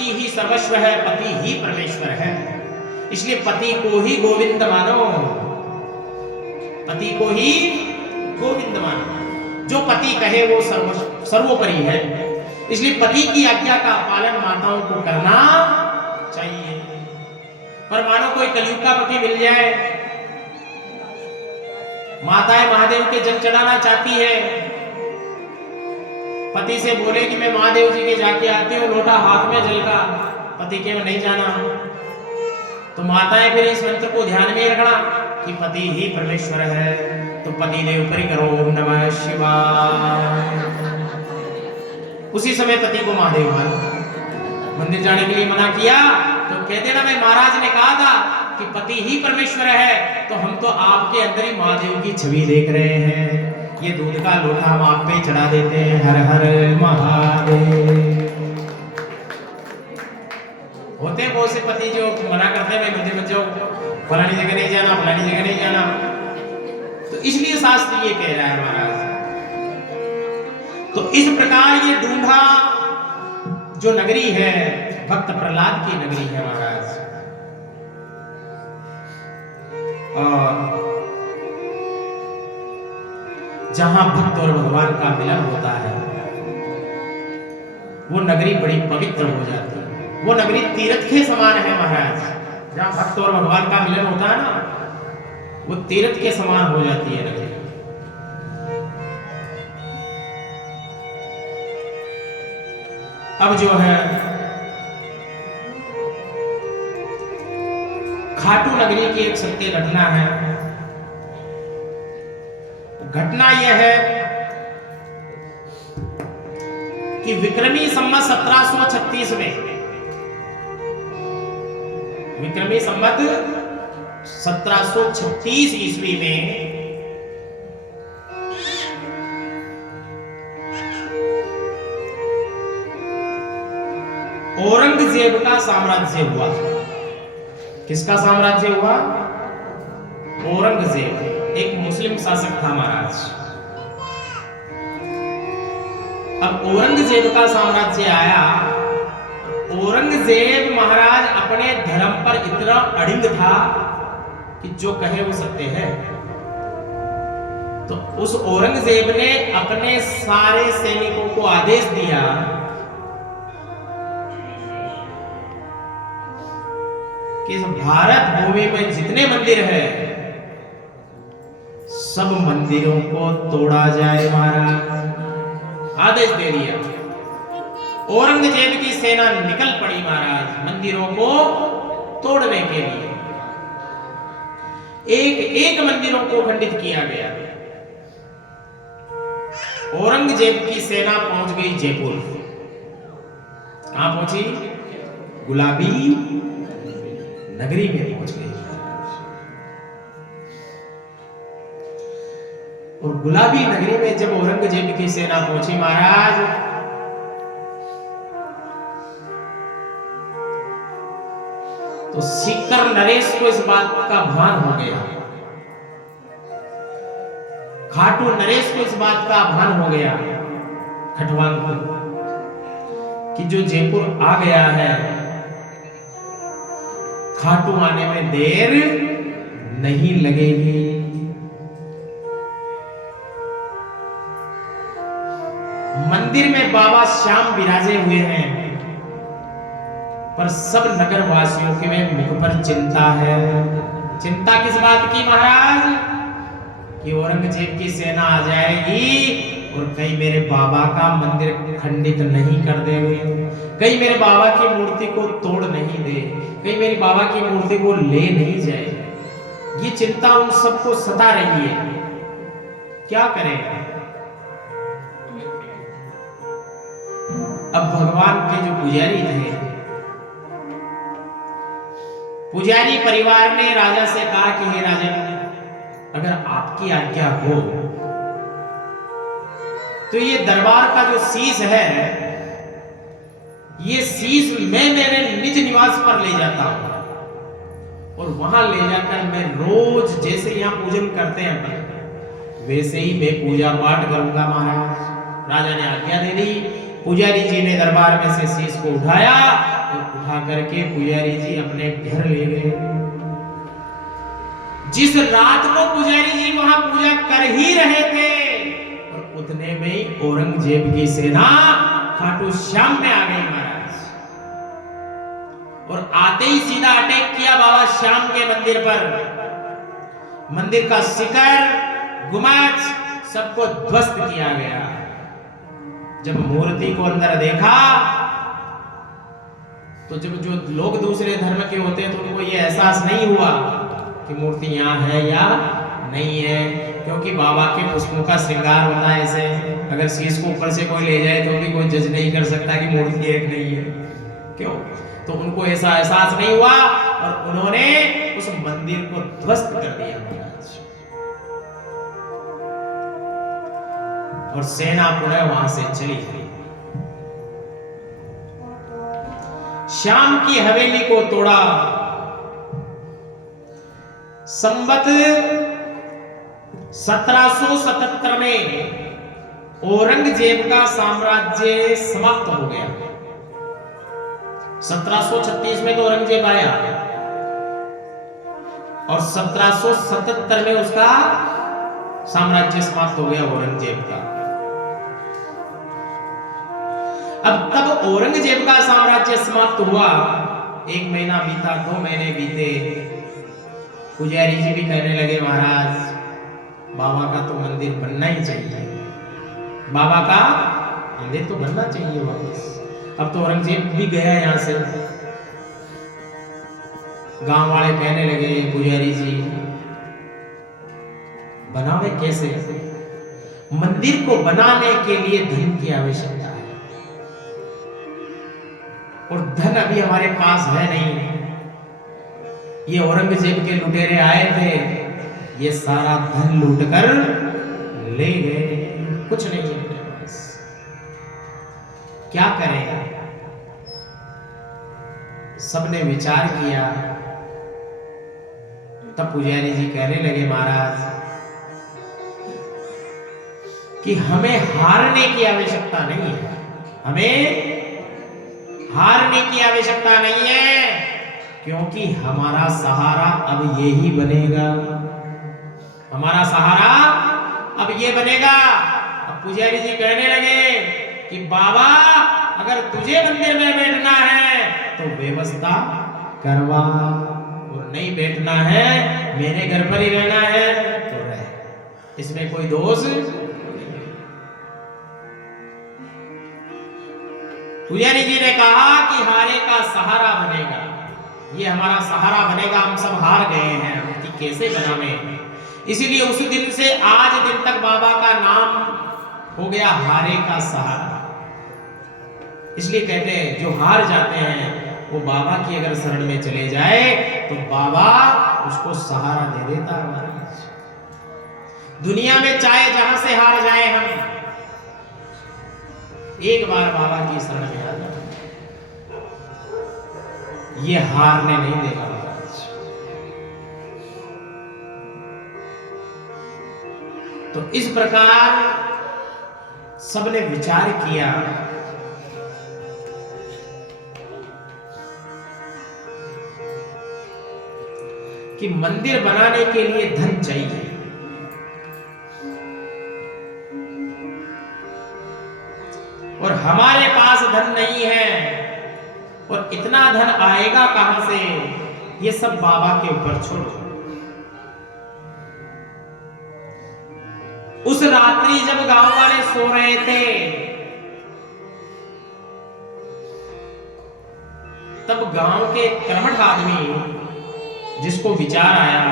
पति ही सर्वस्व है, पति ही परमेश्वर है। इसलिए पति को ही गोविंद मानो, पति को ही गोविंद मानो। जो पति कहे वो सर्वोपरि है। इसलिए पति की आज्ञा का पालन माताओं को करना चाहिए। पर मानो कोई कलयुग का पति मिल जाए, माताएं महादेव के जल चढ़ाना चाहती है, पति से बोले कि मैं महादेव जी के जाके आती हूँ, लोटा हाथ में जल का, पति के में नहीं जाना, तो माताएं फिर इस मंत्र को ध्यान में रखना कि पति ही परमेश्वर है। तो पति देव परि करो ओम नमः शिवाय। उसी समय पति को महादेव मंदिर जाने के लिए मना किया तो कह देना मैं महाराज ने कहा था कि पति ही परमेश्वर है, तो हम तो आपके अंदर ही महादेव की छवि देख रहे हैं। ये दूध का लोटा हम आप पे चढ़ा देते हैं। हर हर महादेव। होते हैं बहुत से पति जो मना करते हैं, मैं मंदिर मत जाओ, फलानी जगह नहीं जाना, फलानी जगह नहीं जाना। तो इसलिए शास्त्र ये कह रहा है महाराज। तो इस प्रकार ये ढूंढा जो नगरी है भक्त प्रहलाद की नगरी है महाराज। और जहां भक्त और भगवान का मिलन होता है वो नगरी बड़ी पवित्र हो जाती है। वो नगरी तीर्थ के समान है महाराज। जहां भक्त और भगवान का मिलन होता है ना, वो तीर्थ के समान हो जाती है नगरी। अब जो है खाटू नगरी की एक सत्य घटना है। घटना यह है कि विक्रमी संवत 1736 में, विक्रमी संवत 1736 ईस्वी में औरंगजेब का साम्राज्य हुआ। किसका साम्राज्य हुआ? औरंगजेब, एक मुस्लिम शासक था महाराज। अब औरंगजेब का साम्राज्य आया। औरंगजेब महाराज अपने धर्म पर इतना अड़िग था कि जो कहे वो सत्य है। तो उस औरंगजेब ने अपने सारे सैनिकों को आदेश दिया कि इस भारत भूमि में जितने मंदिर हैं सब मंदिरों को तोड़ा जाए महाराज। आदेश दे दिया। औरंगजेब की सेना निकल पड़ी महाराज मंदिरों को तोड़ने के लिए। एक एक मंदिरों को खंडित किया गया। औरंगजेब की सेना पहुंच गई जयपुर। कहां पहुंची? गुलाबी नगरी में पहुंच गई। और गुलाबी नगरी में जब औरंगजेब की सेना पहुंची महाराज, तो सीकर नरेश को इस बात का भान हो गया, खाटू नरेश को इस बात का भान हो गया, खटवाल को, कि जो जयपुर आ गया है खाटू आने में देर नहीं लगेगी। मंदिर में बाबा श्याम विराजे हुए हैं, पर सब नगर वासियों के में मुख पर चिंता है। चिंता किस बात की महाराज? कि औरंगजेब की सेना आ जाएगी और कहीं मेरे बाबा का मंदिर खंडित नहीं कर देंगे, कहीं मेरे बाबा की मूर्ति को तोड़ नहीं दे, कहीं मेरी बाबा की मूर्ति को ले नहीं जाए। ये चिंता उन सबको सता रही है। क्या करें? अब भगवान के जो पुजारी थे, पुजारी परिवार ने राजा से कहा कि हे राजन, अगर आपकी आज्ञा हो तो ये दरबार का जो शीश है, ये शीश मैं मेरे निज निवास पर ले जाता हूं और वहां ले जाकर मैं रोज जैसे यहां पूजन करते हैं वैसे ही मैं पूजा पाठ करूंगा महाराज। राजा ने आज्ञा दे दी। पुजारी जी ने दरबार में से शीश को उठाया और उठा करके पुजारी जी अपने घर ले गए। जिस रात को पुजारी जी वहां पूजा कर ही रहे थे और उतने में ही औरंगजेब की सेना खाटू श्याम में आ गई महाराज, और आते ही सीधा अटैक किया बाबा श्याम के मंदिर पर। मंदिर का शिखर गुम्बद सबको ध्वस्त किया गया। जब मूर्ति को अंदर देखा तो जब जो लोग दूसरे धर्म के होते हैं तो उनको ये एहसास नहीं हुआ कि मूर्ति यहाँ है या नहीं है, क्योंकि बाबा के पुष्पों का श्रृंगार होता है ऐसे। अगर शीश को ऊपर से कोई ले जाए तो भी कोई जज नहीं कर सकता कि मूर्ति एक नहीं है, क्यों? तो उनको ऐसा एहसास नहीं हुआ और उन्होंने उस मंदिर को ध्वस्त कर दिया महाराज, और सेना पुनः वहां से चली गई। श्याम की हवेली को तोड़ा। संवत 1777 में औरंगजेब का साम्राज्य समाप्त हो गया। 1736 में तो औरंगजेब आया और 1777 में उसका साम्राज्य समाप्त हो गया औरंगजेब का। अब तब औरंगजेब का साम्राज्य समाप्त हुआ, 1 महीना बीता, 2 महीने बीते, पुजारी जी भी कहने लगे महाराज बाबा का तो मंदिर बनना ही चाहिए, बाबा का मंदिर तो बनना चाहिए वापस। अब तो औरंगजेब भी गया यहां से। गांव वाले कहने लगे पुजारी जी बनावे कैसे? मंदिर को बनाने के लिए धन की आवश्यकता है और धन अभी हमारे पास है नहीं। ये औरंगजेब के लुटेरे आए थे, ये सारा धन लूट कर ले गए, कुछ नहीं है अपने पास, क्या करें? सबने विचार किया। तब पुजारी जी कहने लगे महाराज कि हमें हारने की आवश्यकता नहीं है, हमें हारने की आवश्यकता नहीं है, क्योंकि हमारा सहारा अब यही बनेगा, हमारा सहारा अब ये बनेगा। अब पुजारी जी कहने लगे कि बाबा अगर तुझे मंदिर में बैठना है तो व्यवस्था करवा, और नहीं बैठना है मेरे घर पर ही रहना है तो रह, इसमें कोई दोष। पुजारी जी ने कहा कि हारे का सहारा बनेगा, ये हमारा सहारा बनेगा, हम सब हार गए हैं, कि कैसे बनावे। इसीलिए उस दिन से आज दिन तक बाबा का नाम हो गया हारे का सहारा। इसलिए कहते हैं जो हार जाते हैं वो बाबा की अगर शरण में चले जाए तो बाबा उसको सहारा दे देता है। दुनिया में चाहे जहां से हार जाए हम, एक बार बाबा की शरण में आ जाए, ये हारने नहीं देगा। तो इस प्रकार सबने विचार किया कि मंदिर बनाने के लिए धन चाहिए, और हमारे पास धन नहीं है, और इतना धन आएगा कहां से? ये सब बाबा के ऊपर छोड़ो। उस रात्रि जब गांव वाले सो रहे थे तब गांव के कर्मठ आदमी जिसको विचार आया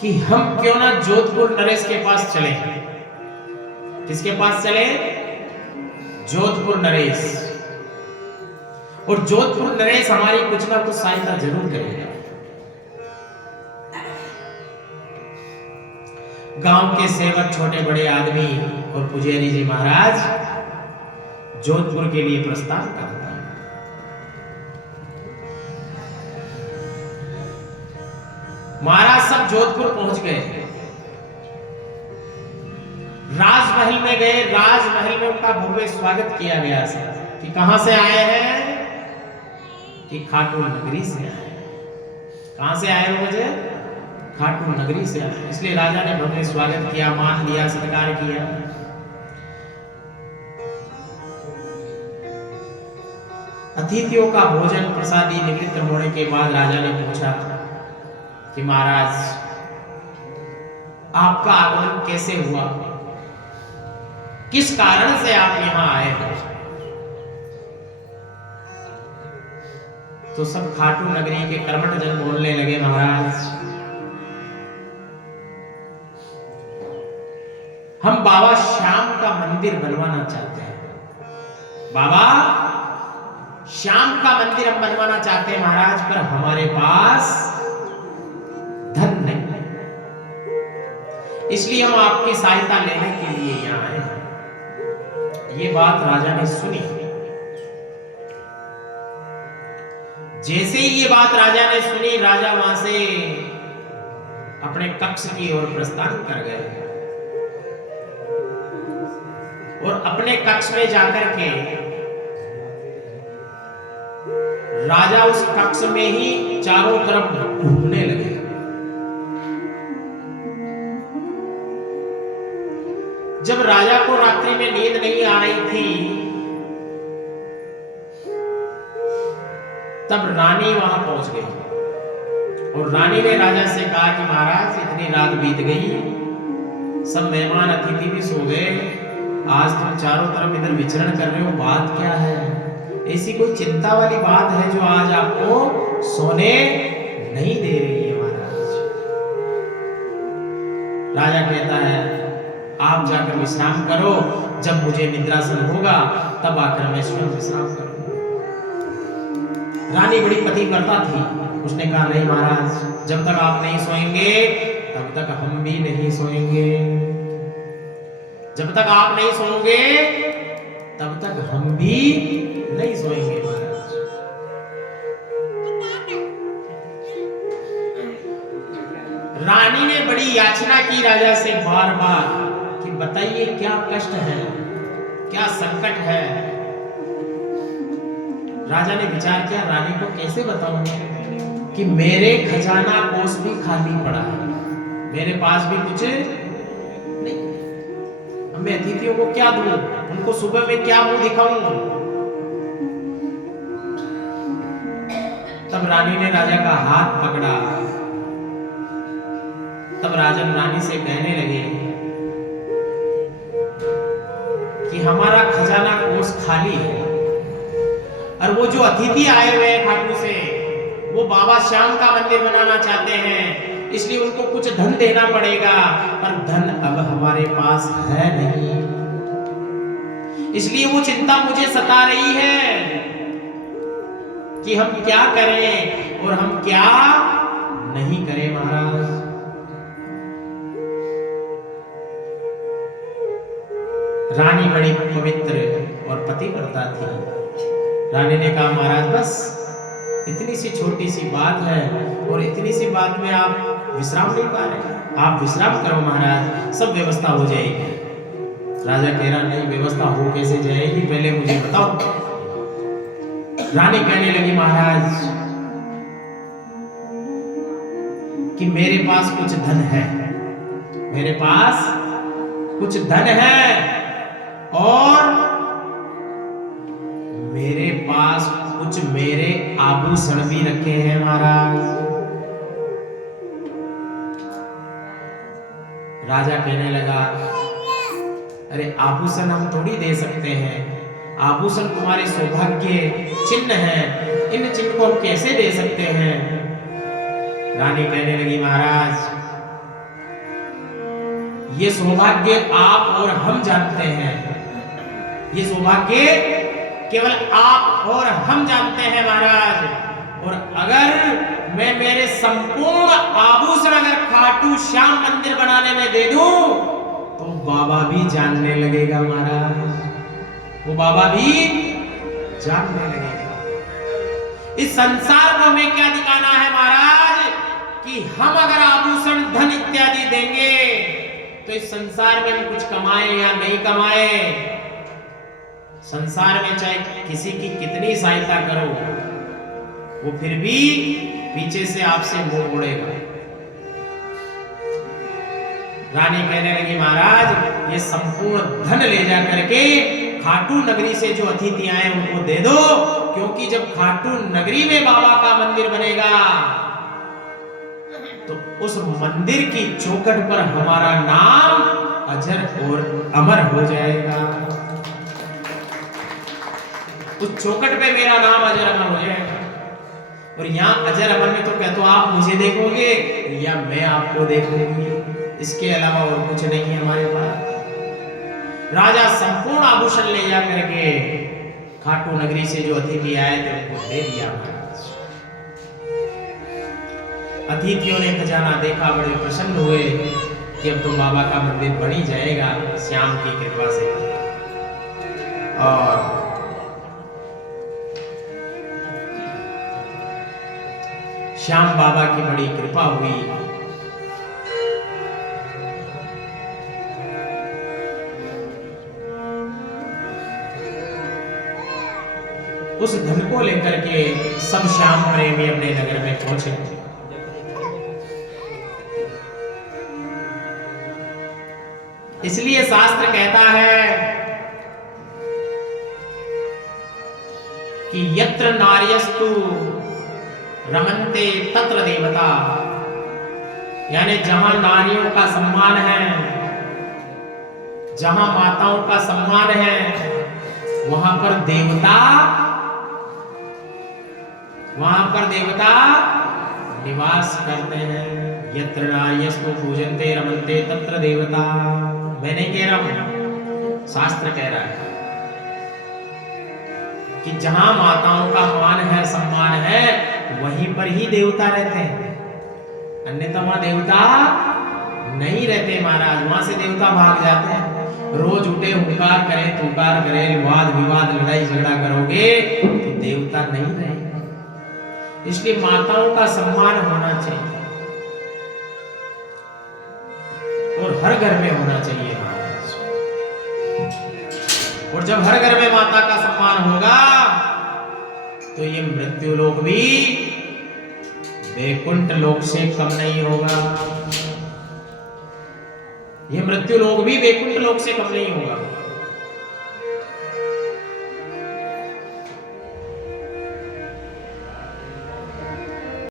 कि हम क्यों ना जोधपुर नरेश के पास चले। किसके पास चले? जोधपुर नरेश। और जोधपुर नरेश हमारी कुछ ना कुछ सहायता जरूर करेगा। गांव के सेवक, छोटे बड़े आदमी और पुजारी जी महाराज जोधपुर के लिए प्रस्ताव करता है। महाराज सब जोधपुर पहुंच गए। राजमहल में गए, राजमहल में उनका भव्य स्वागत किया गया कि कहां से आए हैं, कि खाटू नगरी से आए। कहां से आए हो मुझे? खाटू नगरी से आए। इसलिए राजा ने भव्य स्वागत किया, मान लिया, सत्कार किया। अतिथियों का भोजन प्रसादी निवृत्त होने के बाद राजा ने पूछा कि महाराज आपका आगमन कैसे हुआ, किस कारण से आप यहां आए हो? तो सब खाटू नगरी के कर्मठ जन बोलने लगे, महाराज हम बाबा श्याम का मंदिर बनवाना चाहते हैं। बाबा श्याम का मंदिर हम बनवाना चाहते हैं महाराज, पर हमारे पास धन नहीं, इसलिए हम आपकी सहायता लेने के लिए यहां आए हैं। ये बात राजा ने सुनी। जैसे ही ये बात राजा ने सुनी, राजा वहां से अपने कक्ष की ओर प्रस्थान कर गए और अपने कक्ष में जाकर के राजा उस कक्ष में ही चारों तरफ घूमने लगे। जब राजा को रात्रि में नींद नहीं आ रही थी, तब रानी वहां पहुंच गई और रानी ने राजा से कहा कि महाराज इतनी रात बीत गई, सब मेहमान अतिथि भी सो गए, आज तुम चारों तरफ इधर विचरण कर रहे हो, बात क्या है? ऐसी कोई चिंता वाली बात है जो आज आपको सोने नहीं दे रही है महाराज? राजा कहता है आप जाकर विश्राम करो, जब मुझे निद्रासन होगा तब आकर मैं स्वयं विश्राम करूंगा। रानी बड़ी पतिव्रता थी, उसने कहा नहीं महाराज, जब तक आप नहीं सोएंगे तब तक हम भी नहीं सोएंगे, जब तक आप नहीं सोओगे तब तक हम भी नहीं सोएंगे महाराज। रानी ने बड़ी याचना की राजा से बार बार कि बताइए क्या कष्ट है, क्या संकट है। राजा ने विचार किया, रानी को कैसे बताऊं कि मेरे खजाना कोष भी खाली पड़ा है, मेरे पास भी कुछ नहीं, मैं अतिथियों को क्या दूं, उनको सुबह में क्या मुंह दिखाऊं। तब रानी ने राजा का हाथ पकड़ा। तब राजन रानी से कहने लगे कि हमारा खजाना कोष खाली है और वो जो अतिथि आए हुए हैं खाटू से, वो बाबा श्याम का मंदिर बनाना चाहते हैं, इसलिए उनको कुछ धन देना पड़ेगा, पर धन अब हमारे पास है नहीं, इसलिए वो चिंता मुझे सता रही है कि हम क्या करें और हम क्या नहीं करें महाराज। रानी बड़ी पवित्र और पतिव्रता थी। रानी ने कहा महाराज बस इतनी सी छोटी सी बात है और इतनी सी बात में आप विश्राम नहीं पा रहे, आप विश्राम करो महाराज, सब व्यवस्था हो जाएगी। राजा कह रहा नहीं, व्यवस्था हो कैसे जाएगी, पहले मुझे बताओ। रानी कहने लगी महाराज कि मेरे पास कुछ धन है, मेरे पास कुछ धन है और मेरे पास कुछ मेरे आभूषण भी रखे हैं महाराज। राजा कहने लगा अरे आभूषण हम थोड़ी दे सकते हैं, आभूषण तुम्हारे सौभाग्य चिन्ह हैं, इन चिन्ह को हम कैसे दे सकते हैं। रानी कहने लगी महाराज ये सौभाग्य आप और हम जानते हैं, ये सौभाग्य केवल आप और हम जानते हैं महाराज, और अगर मैं मेरे संपूर्ण आभूषण अगर खाटू श्याम मंदिर बनाने में दे दूं तो बाबा भी जानने लगेगा महाराज, वो बाबा भी जानने लगेगा। इस संसार को हमें क्या दिखाना है महाराज कि हम अगर आभूषण धन इत्यादि देंगे तो इस संसार में कुछ कमाए या नहीं कमाए, संसार में चाहे किसी की कितनी सहायता करो, वो फिर भी पीछे से आपसे मुंह मोड़ेगा। रानी कहने लगी, महाराज ये संपूर्ण धन ले जा करके खाटू नगरी से जो अतिथि आए उनको दे दो, क्योंकि जब खाटू नगरी में बाबा का मंदिर बनेगा तो उस मंदिर की चौखट पर हमारा नाम अजर और अमर हो जाएगा। उस चौखट पे मेरा नाम अजर अमर हो जाएगा। और यहाँ अजर अमर में तो क्या तो आप मुझे देखोगे या मैं आपको देखूंगी, इसके अलावा और कुछ नहीं है हमारे पास। राजा संपूर्ण आभूषण ले जा करके खाटू नगरी से जो अतिथि आए थे उनको दे दिया। अतिथियों ने खजाना देखा, बड़े प्रसन्न हुए कि अब तो बाबा का मंदिर बन ही जाएगा श्याम की कृपा से। और श्याम बाबा की बड़ी कृपा हुई। उस धन को लेकर के सब श्याम प्रेमी अपने नगर में पहुंचे। इसलिए शास्त्र कहता है कि यत्र नार्यस्तु रमन्ते तत्र देवता, यानी जहां नारियों का सम्मान है, जहां माताओं का सम्मान है, वहां पर देवता निवास करते हैं। यत्र नार्यस्तु पूजन्ते रमन्ते तत्र देवता। मैं नहीं कह रहा हूं, शास्त्र कह रहा है कि जहां माताओं का मान है, सम्मान है, वहीं पर ही देवता रहते हैं, अन्यथा वहां देवता नहीं रहते महाराज। वहां से देवता भाग जाते हैं। रोज उठे हुंकार करें, तुकार करें, वाद विवाद लड़ाई झगड़ा करोगे तो देवता नहीं रहेंगे। इसलिए माताओं का सम्मान होना चाहिए और हर घर में होना चाहिए महाराज। और जब हर घर में माता का सम्मान होगा तो ये मृत्यु लोक भी वैकुंठ लोक से कम नहीं होगा। ये मृत्यु लोक भी वैकुंठ लोक से कम नहीं होगा।